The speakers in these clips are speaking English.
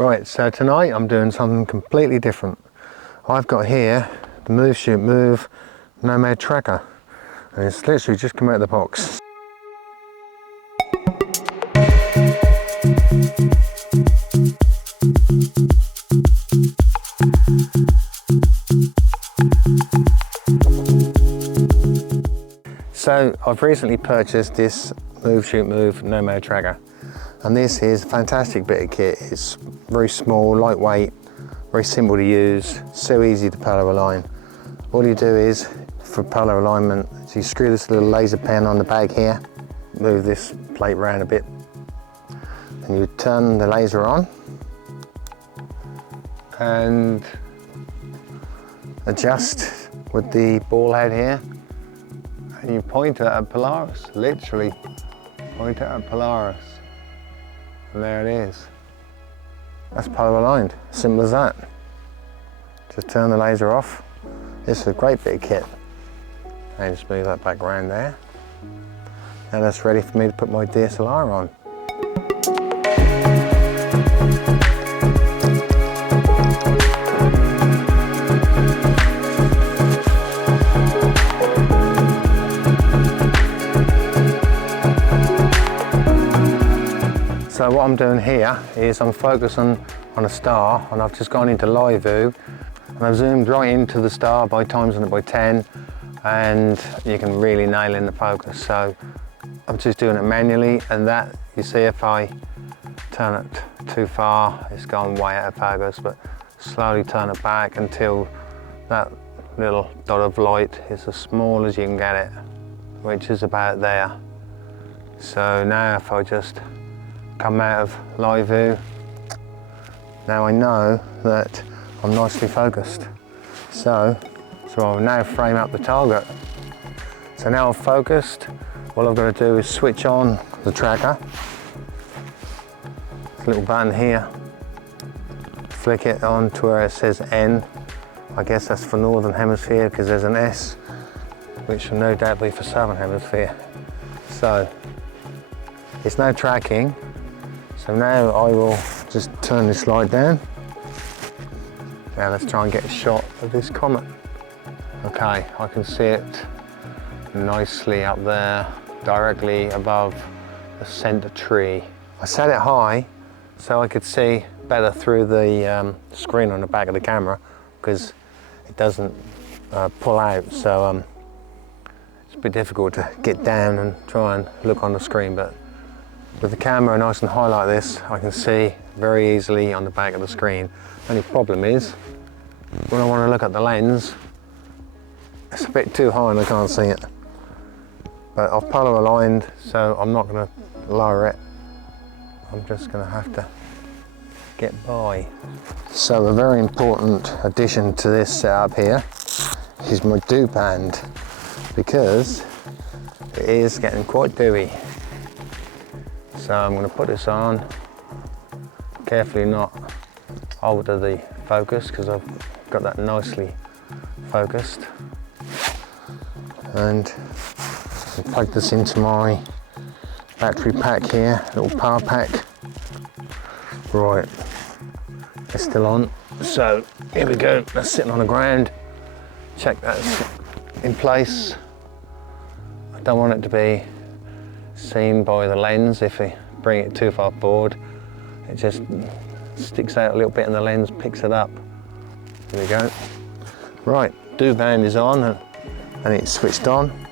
Right, so tonight I'm doing something completely different. I've got here the Move Shoot Move Nomad Tracker, and it's literally just come out of the box. So I've recently purchased this Move Shoot Move Nomad Tracker, and this is a fantastic bit of kit. It's very small, lightweight, very simple to use, so easy to polar align. All you do is, for polar alignment, so you screw this little laser pen on the bag here, move this plate around a bit, and you turn the laser on and adjust with the ball head here, and you point it at Polaris, literally point it at Polaris, and there it is. That's polar aligned, simple as that. Just turn the laser off. This is a great bit of kit. And just move that back around there. And that's ready for me to put my DSLR on. So what I'm doing here is I'm focusing on a star, and I've just gone into live view, and I've zoomed right into the star by timesing it by 10, and you can really nail in the focus. So I'm just doing it manually, and that, you see, if I turn it too far, it's gone way out of focus, but slowly turn it back until that little dot of light is as small as you can get it, which is about there. So now if I just come out of live view, now I know that I'm nicely focused. So I'll now frame up the target. So now I'm focused, all I've got to do is switch on the tracker. This little button here, flick it on to where it says N. I guess that's for Northern Hemisphere because there's an S, which will no doubt be for Southern Hemisphere. So it's now tracking. So now I will just turn this light down. Now let's try and get a shot of this comet. Okay, I can see it nicely up there, directly above the center tree. I set it high so I could see better through the screen on the back of the camera, because it doesn't pull out, so it's a bit difficult to get down and try and look on the screen, but with the camera nice and high like this, I can see very easily on the back of the screen. Only problem is, when I want to look at the lens, it's a bit too high and I can't see it. But I've polar aligned, so I'm not going to lower it. I'm just going to have to get by. So a very important addition to this setup here is my dew band, because it is getting quite dewy. So I'm going to put this on, carefully not alter the focus because I've got that nicely focused. And I'll plug this into my battery pack here, little power pack. Right, it's still on. So here we go, that's sitting on the ground. Check that's in place. I don't want it to be seen by the lens. If I bring it too far forward, it just sticks out a little bit and the lens picks it up. There we go. Right, dew band is on and it's switched on.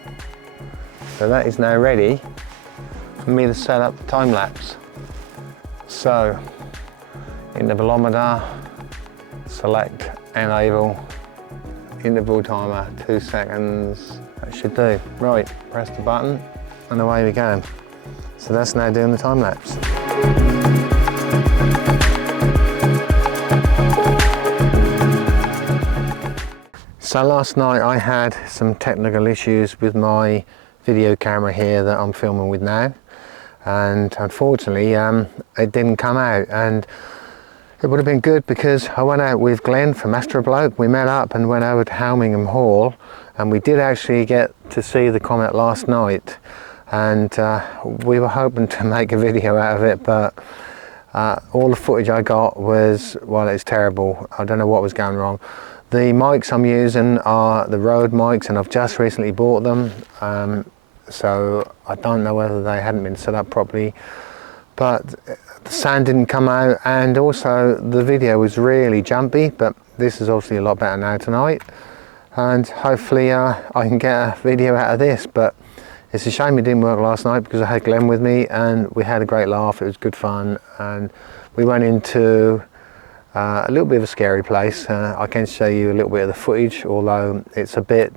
So that is now ready for me to set up the time lapse. So in the velometer, select enable, interval timer, 2 seconds. That should do. Right, press the button and away we go. So that's now doing the time lapse. So last night I had some technical issues with my video camera here that I'm filming with now, and unfortunately it didn't come out, and it would have been good because I went out with Glenn from Astrobloke. We met up and went over to Helmingham Hall, and we did actually get to see the comet last night, and we were hoping to make a video out of it, but All the footage I got was, well, it's terrible. I don't know what was going wrong. The mics I'm using are the Rode mics, and I've just recently bought them. So I don't know whether they hadn't been set up properly, but the sound didn't come out, and also the video was really jumpy, but this is obviously a lot better now tonight, and hopefully I can get a video out of this. But it's a shame it didn't work last night because I had Glenn with me and we had a great laugh. It was good fun, and we went into a little bit of a scary place. I can show you a little bit of the footage, although it's a bit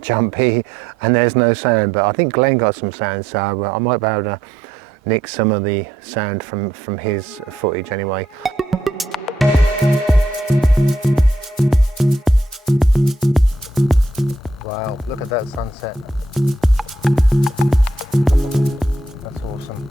jumpy and there's no sound, but I think Glenn got some sound, so I might be able to nick some of the sound from his footage anyway. Wow, look at that sunset. That's awesome.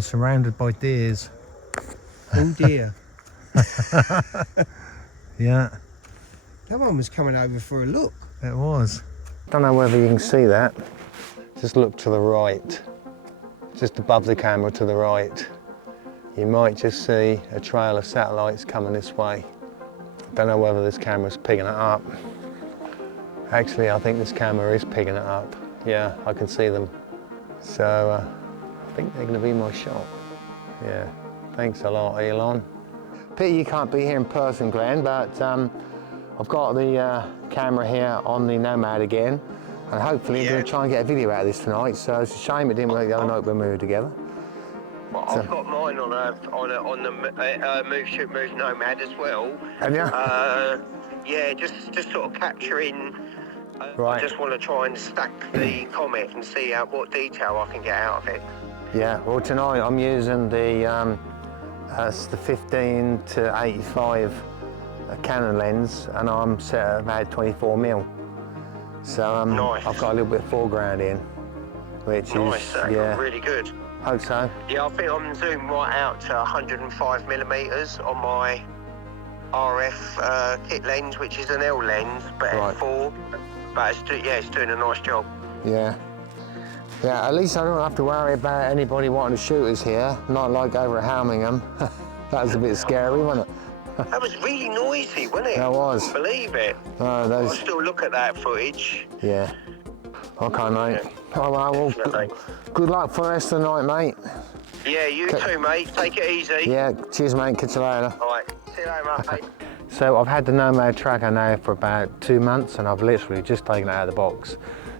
Surrounded by deers. Oh dear. Yeah. That one was coming over for a look. It was. Don't know whether you can see that. Just look to the right. Just above the camera to the right. You might just see a trail of satellites coming this way. Don't know whether this camera's picking it up. Actually, I think this camera is picking it up. Yeah, I can see them. So, I think they're going to be my shot. Yeah, thanks a lot, Elon. Pity you can't be here in person, Glenn, but I've got the camera here on the Nomad again, and hopefully we're going to try and get a video out of this tonight. So it's a shame it didn't work the other night when we were together. Well, I've got mine on the Move Shoot Move Nomad as well. Have you? Yeah, just sort of capturing. Right. I just want to try and stack the Comet and see what detail I can get out of it. Yeah, well tonight I'm using the it's the 15 to 85 Canon lens, and I'm set at about 24mm. So nice. I've got a little bit of foreground in, which nice. is Really good. Hope so. Yeah, I think I'm zoomed right out to 105mm on my RF kit lens, which is an L lens, but right. f4. But it's doing a nice job. Yeah. Yeah, at least I don't have to worry about anybody wanting to shoot us here, not like over at Helmingham. That was a bit scary, wasn't it? That was really noisy, wasn't it? That was. I couldn't believe it. No, those... I'll still look at that footage. Yeah. Okay, mate. All right, well, good luck for the rest of the night, mate. Yeah, you too, mate. Take it easy. Yeah, cheers, mate. Catch you later. All right. See you later, mate. So I've had the Nomad Tracker now for about 2 months, and I've literally just taken it out of the box.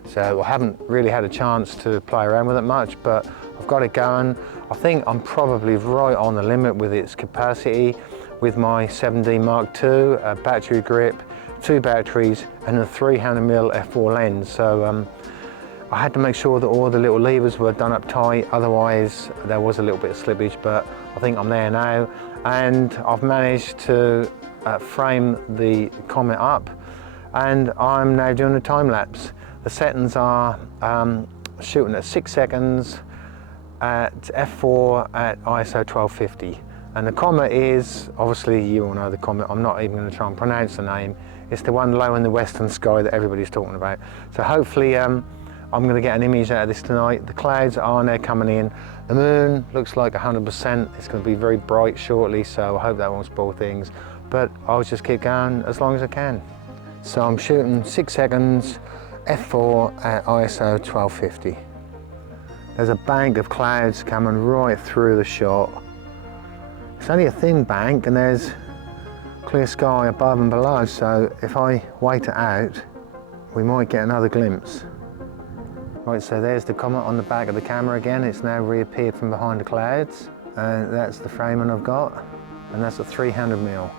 So I haven't really had a chance to play around with it much, but I've got it going. I think I'm probably right on the limit with its capacity with my 7D Mark II, a battery grip, 2 batteries, and a 300mm f4 lens. So I had to make sure that all the little levers were done up tight, otherwise there was a little bit of slippage, but I think I'm there now. And I've managed to frame the Comet up, and I'm now doing a time lapse. The settings are shooting at 6 seconds at f4 at ISO 1250. And the Comet is, obviously you all know the Comet, I'm not even going to try and pronounce the name. It's the one low in the western sky that everybody's talking about. So hopefully I'm going to get an image out of this tonight. The clouds are now coming in. The moon looks like 100%. It's going to be very bright shortly, so I hope that won't spoil things. But I'll just keep going as long as I can. So I'm shooting 6 seconds, f4 at ISO 1250. There's a bank of clouds coming right through the shot. It's only a thin bank and there's clear sky above and below, so if I wait it out, we might get another glimpse. Right, so there's the Comet on the back of the camera again. It's now reappeared from behind the clouds, and that's the framing I've got, and that's a 300mm.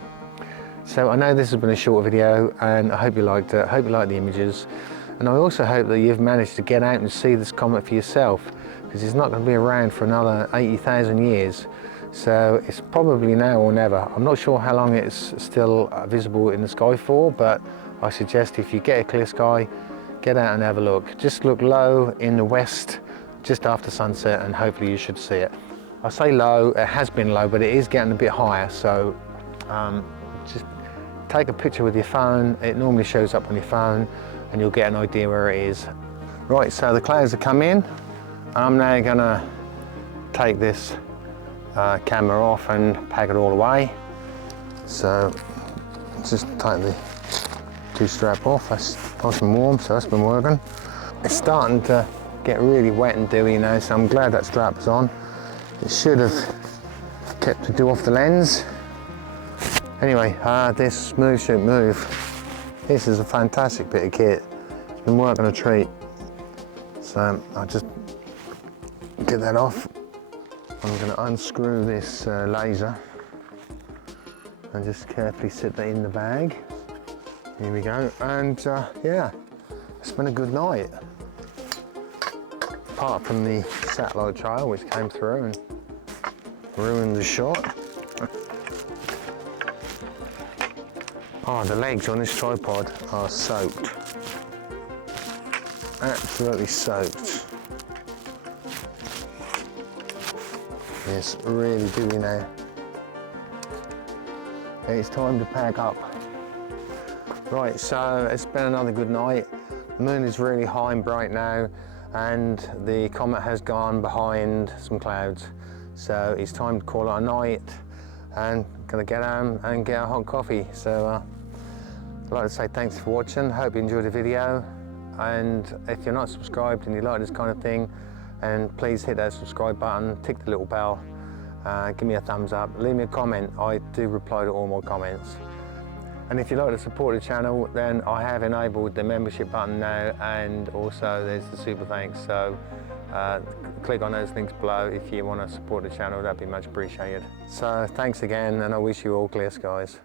So I know this has been a short video, and I hope you liked it. I hope you liked the images, and I also hope that you've managed to get out and see this Comet for yourself, because it's not going to be around for another 80,000 years. So it's probably now or never. I'm not sure how long it's still visible in the sky for, but I suggest if you get a clear sky, get out and have a look. Just look low in the west just after sunset and hopefully you should see it. I say low, it has been low, but it is getting a bit higher, so just take a picture with your phone. It normally shows up on your phone and you'll get an idea where it is. Right, so the clouds have come in. I'm now gonna take this camera off and pack it all away. So just take the two strap off. That's nice and warm, so that's been working. It's starting to get really wet and dewy now, so I'm glad that strap is on. It should have kept the dew off the lens. Anyway, this Move Shoot Move, this is a fantastic bit of kit. It's been working a treat. So I'll just get that off. I'm going to unscrew this laser and just carefully sit that in the bag. Here we go, and yeah, it's been a good night. Apart from the satellite trail which came through and ruined the shot. Oh, the legs on this tripod are soaked. Absolutely soaked. It's really dewy now. It's time to pack up. Right, so it's been another good night. The moon is really high and bright now, and the Comet has gone behind some clouds. So it's time to call it a night, and gonna get home and get a hot coffee. So I'd like to say thanks for watching. Hope you enjoyed the video, and if you're not subscribed and you like this kind of thing, and please hit that subscribe button, tick the little bell, give me a thumbs up, leave me a comment. I do reply to all my comments. And if you'd like to support the channel, then I have enabled the membership button now, and also there's the super thanks. So click on those links below if you want to support the channel. That'd be much appreciated. So thanks again, and I wish you all clear skies.